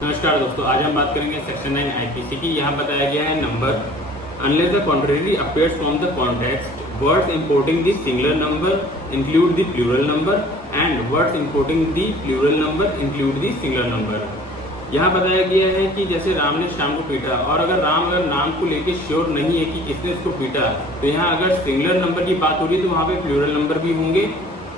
नमस्कार दोस्तों, आज हम बात करेंगे सेक्शन 9 आईपीसी की। यहाँ बताया गया है number unless the contrary appears from the context words importing the singular number include the plural number and words importing the plural number include the singular number. यहाँ बताया गया है कि जैसे राम ने श्याम को पीटा, और अगर नाम को लेके श्योर नहीं है कि किसने उसको पीटा, तो यहाँ अगर सिंगुलर नंबर की बात हो रही है तो वहाँ पे प्लूरल नंबर भी होंगे।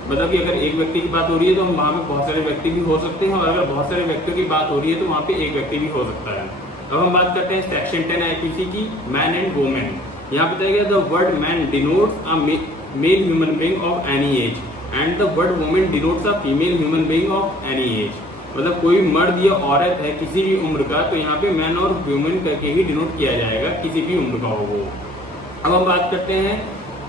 मतलब कि अगर एक व्यक्ति की बात हो रही है तो वहाँ पे बहुत सारे व्यक्ति भी हो सकते हैं, और अगर बहुत सारे व्यक्तियों की बात हो रही है तो वहाँ पे एक व्यक्ति भी हो सकता है। अब हम बात करते हैं सेक्शन 10 आईपीसी की, मैन एंड वुमेन। यहाँ बताया गया the word man denotes a male human being of any age and the word women denotes a female human being of any age. मतलब कोई मर्द या औरत है किसी भी उम्र का, तो यहाँ पे मैन और वुमेन करके ही डिनोट किया जाएगा, किसी भी उम्र का हो वो। अब हम बात करते हैं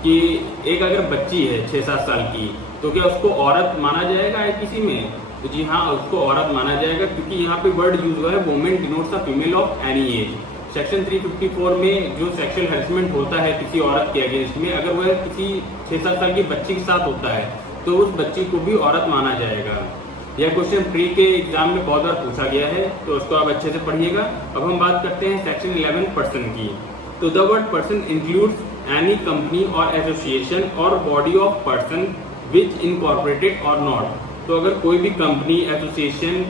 कि एक अगर बच्ची है 6-7 साल की, तो क्या उसको औरत माना जाएगा आईपीसी में? तो जी हाँ, उसको औरत माना जाएगा, क्योंकि यहाँ पे वर्ड यूज हुआ है women denotes a female of any as. Section 354 में जो सेक्सुअल हैरेसमेंट होता है किसी औरत के अगेंस्ट में, अगर वह किसी 6-7 साल की बच्ची के साथ होता है तो उस बच्ची को भी औरत माना जाएगा। यह क्वेश्चन प्री के एग्जाम में बहुत बार पूछा गया है, तो उसको आप अच्छे से पढ़िएगा। अब हम बात करते हैं सेक्शन 11 पर्सन की। तो the word person includes any company और एसोसिएशन और body of person which incorporated और नॉट। तो अगर कोई भी कंपनी, एसोसिएशन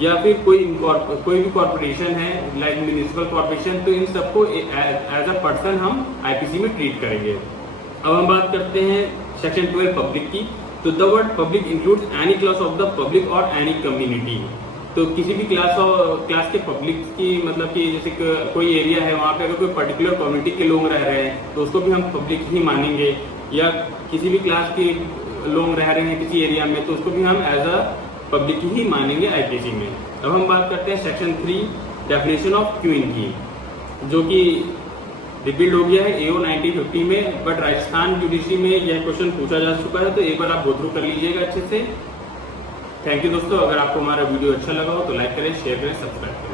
या फिर कोई भी कॉर्पोरेशन है लाइक म्यूनिसिपल कॉर्पोरेशन, तो इन सबको एज अ पर्सन हम आईपीसी में ट्रीट करेंगे। अब हम बात करते हैं सेक्शन 12 पब्लिक की। तो the word public includes any class of the public और एनी कम्युनिटी। तो किसी भी क्लास के पब्लिक की, मतलब कि जैसे कोई एरिया है वहाँ पे अगर कोई पर्टिकुलर कम्युनिटी के लोग रह रहे हैं तो उसको भी हम पब्लिक ही मानेंगे, या किसी भी क्लास के लोग रह रहे हैं किसी एरिया में तो उसको भी हम एज अ पब्लिक ही मानेंगे आईपीसी में। अब हम बात करते हैं सेक्शन 3 डेफिनेशन ऑफ क्वीन की, जो कि रिपीट हो गया है AO 1950 में, बट राजस्थान जुडिशरी में यह क्वेश्चन पूछा जा चुका है, तो एक बार आप गो थ्रू कर लीजिएगा अच्छे से। थैंक यू दोस्तों, अगर आपको हमारा वीडियो अच्छा लगा हो तो लाइक करें, शेयर करें, सब्सक्राइब करें।